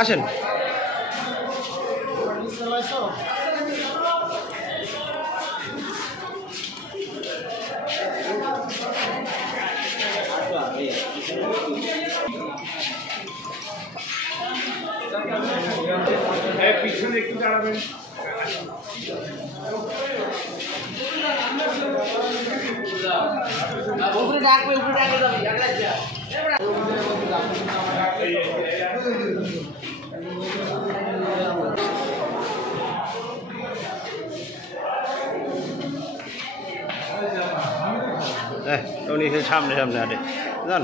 আসেন। পিছনে একটু দাঁড়াবেন। উপরে ডাকবে যাবি উনি সামনে সামনে আরে জান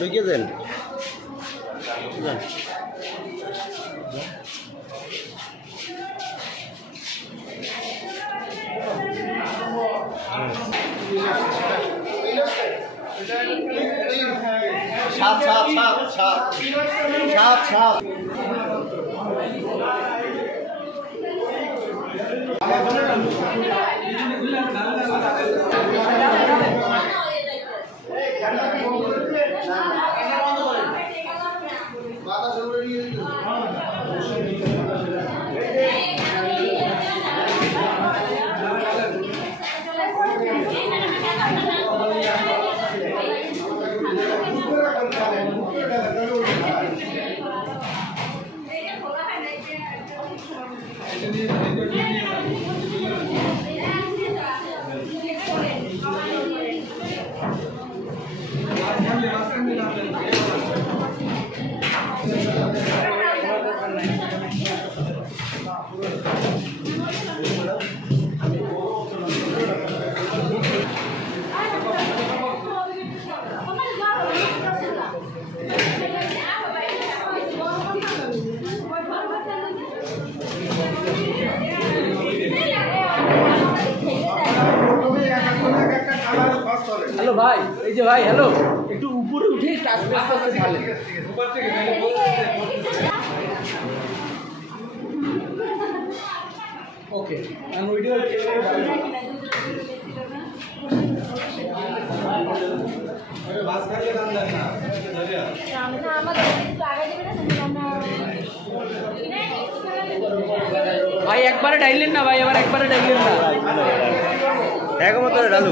ঢুকে দেন সাত সাত সাত সাত সাত সাত হ্যালো ভাই, এই যে ভাই, হ্যালো, একটু উপরে উঠে আস্তে আস্তে আস্তে ঢালেন। ওকে, আমি ভিডিও ভাই একবারে ডাইলেন না ভাই, এবার একবারে ডাইলেন না, একমত ডালু